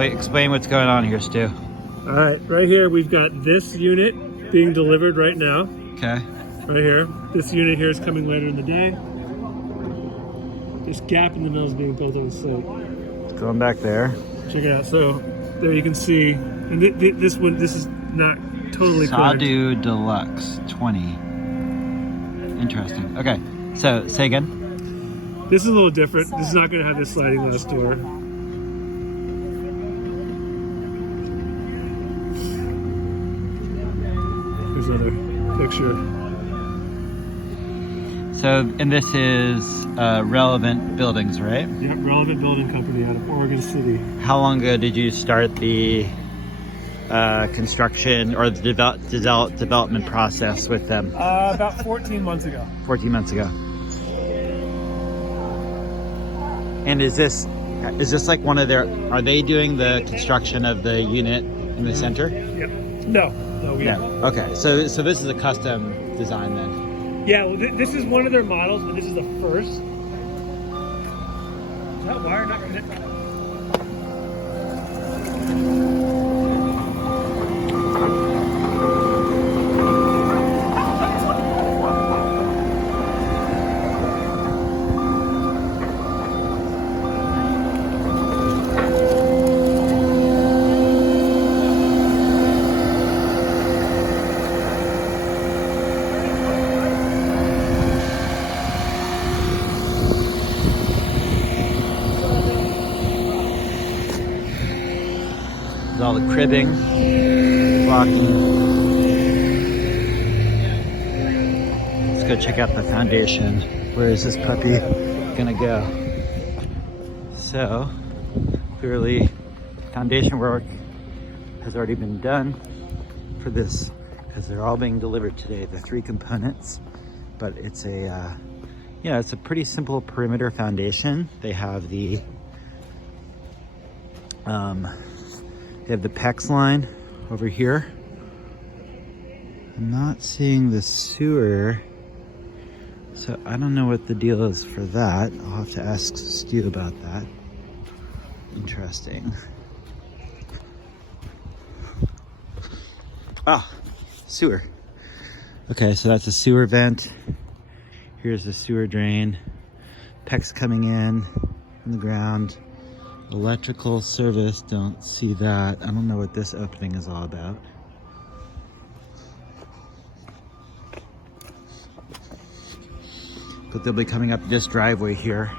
Explain what's going on here, Stu. All right, right here we've got this unit being delivered right now. Okay. Right here. This unit here is coming later in the day. This gap in the middle is being built on the site. Going back there. Check it out. So there you can see, and this is not totally correct. Sadu Deluxe 20. Interesting. Okay, so say again. This is a little different. This is not going to have this sliding glass door. Here's another picture. So, and this is Relevant Buildings, right? Yeah, Relevant Building Company out of Oregon City. How long ago did you start the construction or the development process with them? About 14 months ago. 14 months ago. And is this like one of their, are they doing the construction of the unit in the center? Yep. No, we Yeah. Okay, so this is a custom design then? Yeah, well, this is one of their models, but this is the first. Is that wire not connected? All the cribbing, blocking. Let's go check out the foundation. Where is this puppy gonna go? So, clearly, foundation work has already been done for this because they're all being delivered today. The 3 components, but it's a, it's a pretty simple perimeter foundation. They have the, they have the PEX line over here. I'm not seeing the sewer, so I don't know what the deal is for that. I'll have to ask Stu about that. Interesting. Ah, sewer. Okay, so that's a sewer vent. Here's the sewer drain. PEX coming in from the ground. Electrical service, don't see that. I don't know what this opening is all about. But they'll be coming up this driveway here,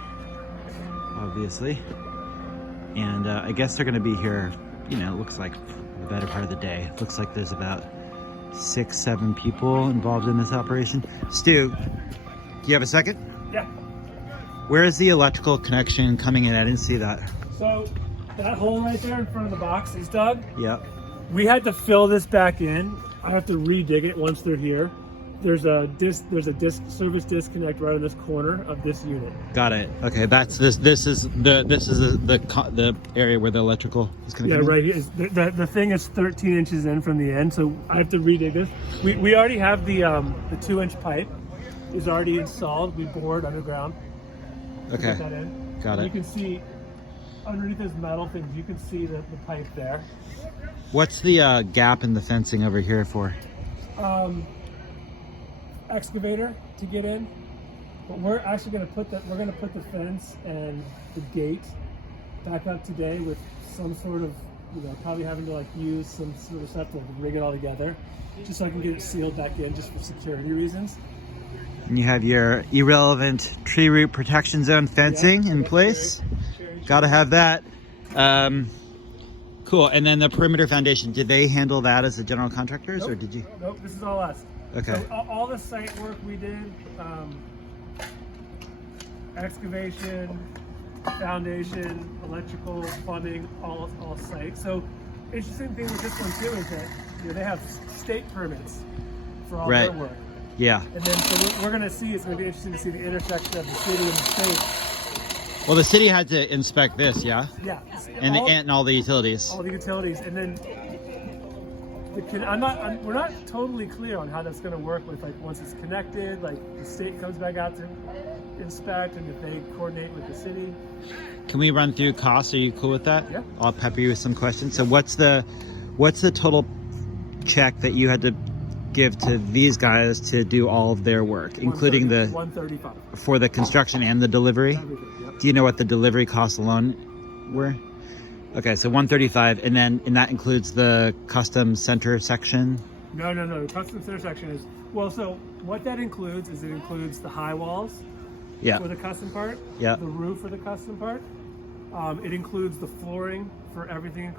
obviously. And I guess they're gonna be here, it looks like the better part of the day. It looks like there's about 6-7 people involved in this operation. Stu, do you have a second? Yeah. Where is the electrical connection coming in? I didn't see that. So that hole right there in front of the box is dug. Yep. We had to fill this back in. I have to redig it once they're here. There's a service disconnect right in this corner of this unit. Got it. Okay, that's this is the area where the electrical is going to come in. Right here. The thing is 13 inches in from the end, so I have to redig this. We already have the 2-inch pipe is already installed. We bored underground. Okay. Put that in. Got it. You can see underneath those metal things, you can see the pipe there. What's the gap in the fencing over here for? Excavator to get in, but we're actually going to put the fence and the gate back up today with some sort of, probably having to use some sort of stuff to rig it all together, just so I can get it sealed back in just for security reasons. And you have your irrelevant tree root protection zone fencing in place. Got to have that. Cool. And then the perimeter foundation, did they handle that as the general contractors? Nope. Or did you? Nope, this is all us. Okay. So all the site work we did, excavation, foundation, electrical, plumbing, all site. So interesting thing with this one too is that they have state permits for all their work. Yeah. And then so we're going to see, it's going to be interesting to see the intersection of the city and the state. Well, the city had to inspect this, yeah? Yeah. And all the utilities. All the utilities. And then we're not totally clear on how that's going to work with once it's connected, the state comes back out to inspect and that they coordinate with the city. Can we run through costs? Are you cool with that? Yeah. I'll pepper you with some questions. So what's the total check that you had to give to these guys to do all of their work, including the 135 for the construction and the delivery? everything. Yep. Do you know what the delivery costs alone were? Okay, so 135, and that includes the custom center section. No. The custom center section is so what that includes is it includes the high walls Yeah. for the custom part. Yeah. The roof for the custom part. It includes the flooring for everything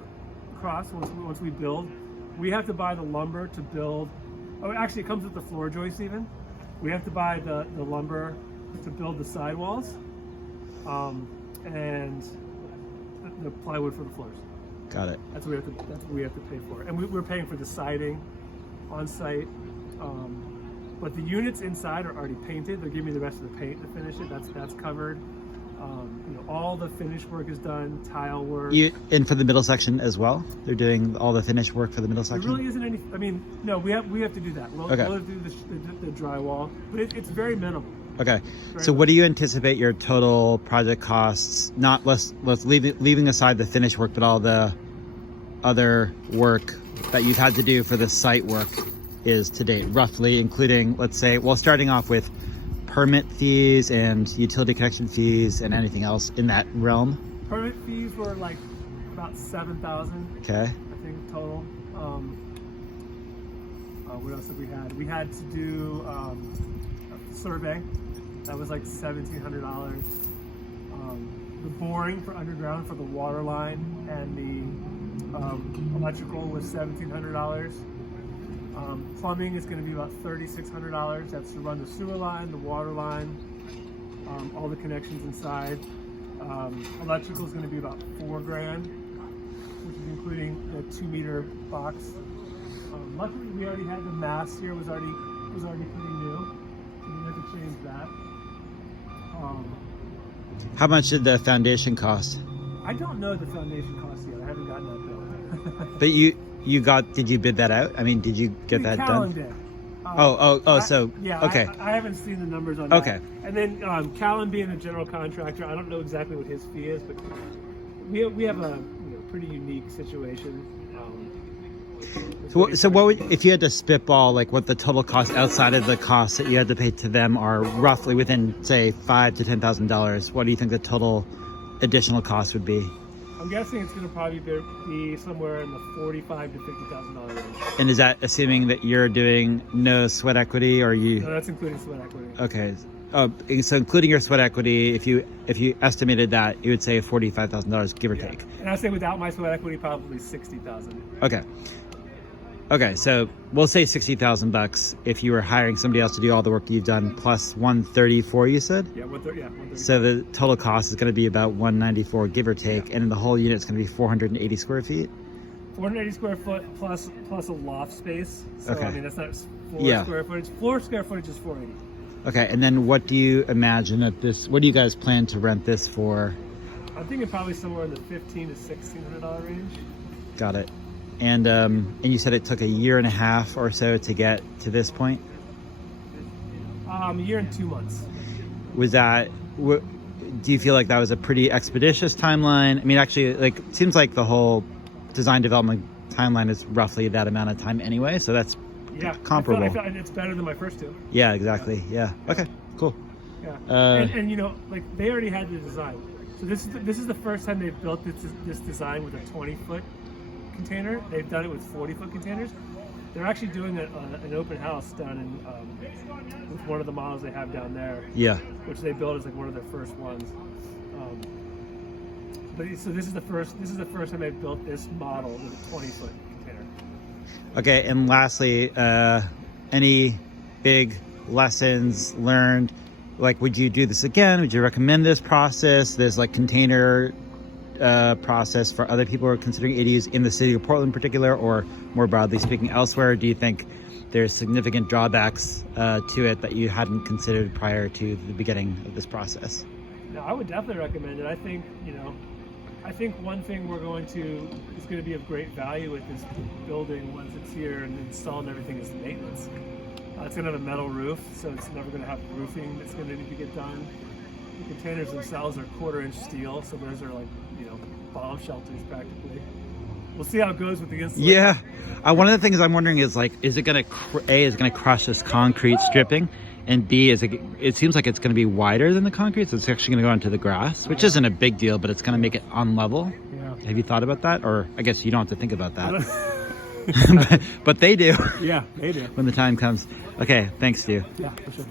across once we build. We have to buy the lumber to build. Oh, actually, it comes with the floor joists even. We have to buy the lumber to build the sidewalls, and the plywood for the floors. Got it. That's what we have to pay for, and we're paying for the siding on site. But the units inside are already painted. They're giving me the rest of the paint to finish it. That's covered. All the finish work is done. Tile work. And for the middle section as well, they're doing all the finish work for the middle section. There really isn't any. I mean, no, we have to do that. We'll Okay. have to do the drywall, but it's very minimal. Okay. Very So what do you anticipate your total project costs? Not let's leaving aside the finish work, but all the other work that you've had to do for the site work is to date, roughly, including, let's say, well, starting off with permit fees and utility connection fees and anything else in that realm. Permit fees were like about $7,000. Okay. I think total. What else have we had? We had to do a survey. That was like $1,700. The boring for underground for the water line and the electrical was $1,700. Plumbing is going to be about $3,600. That's to run the sewer line, the water line, all the connections inside. Electrical is going to be about $4,000, which is including the 2-meter box. Luckily, we already had the mast here was already pretty new, so we didn't have to change that. How much did the foundation cost? I don't know the foundation cost yet. I haven't gotten that bill. But did you bid that out? I mean, did you get that Callan done? did. Yeah, okay. I haven't seen the numbers on Okay. that. And then Callan being a general contractor, I don't know exactly what his fee is, but we have a pretty unique situation. So what would, if you had to spitball, like what the total cost outside of the costs that you had to pay to them are roughly within, say, $5,000 to $10,000? What do you think the total additional cost would be? I'm guessing it's going to probably be somewhere in the $45,000 to $50,000 range. And is that assuming that you're doing no sweat equity, or you? No, that's including sweat equity. Okay. So including your sweat equity, if you estimated that, you would say $45,000, give or take. And I say without my sweat equity, probably $60,000. Okay, so we'll say $60,000 if you were hiring somebody else to do all the work you've done, plus 134, you said? Yeah, 130. So the total cost is going to be about 194, give or take, and the whole unit's going to be 480 square feet. 480 square foot plus a loft space. So Okay. I mean that's not floor square footage. Floor square footage is 480. Okay, and then what do you imagine what do you guys plan to rent this for? I'm thinking probably somewhere in the $1,500 to $1,600 range. Got it. And you said it took a year and a half or so to get to this point? A year and 2 months. Was that, do you feel like that was a pretty expeditious timeline? I mean, actually, like, it seems like the whole design development timeline is roughly that amount of time anyway, so that's comparable. I feel it's better than my first two. Yeah, exactly. Yeah. Okay, cool. Yeah. And like they already had the design. So this is the first time they've built this design with a 20-foot container. They've done it with 40-foot containers. They're actually doing an open house down in with one of the models they have down there. Yeah. Which they built as like one of their first ones. So this is the first time they've built this model with a 20-foot container. Okay, and lastly, any big lessons learned? Like, would you do this again? Would you recommend this process, this like container process for other people who are considering ADUs in the city of Portland in particular, or more broadly speaking elsewhere? Do you think there's significant drawbacks to it that you hadn't considered prior to the beginning of this process? No, I would definitely recommend it. I think one thing is going to be of great value with this building once it's here and installed and everything is the maintenance. It's going to have a metal roof, so it's never going to have roofing that's going to need to get done. The containers themselves are 1/4-inch steel, so those are like, you know, bomb shelters practically. We'll see how it goes with the installation. Yeah. One of the things I'm wondering is like, is it going to, is it going to crush this concrete stripping? And B, it seems like it's going to be wider than the concrete, so it's actually going to go into the grass, which isn't a big deal, but it's going to make it unlevel. Yeah. Have you thought about that? Or I guess you don't have to think about that. but they do. Yeah, they do. When the time comes. Okay, thanks, Stu. Yeah, for sure.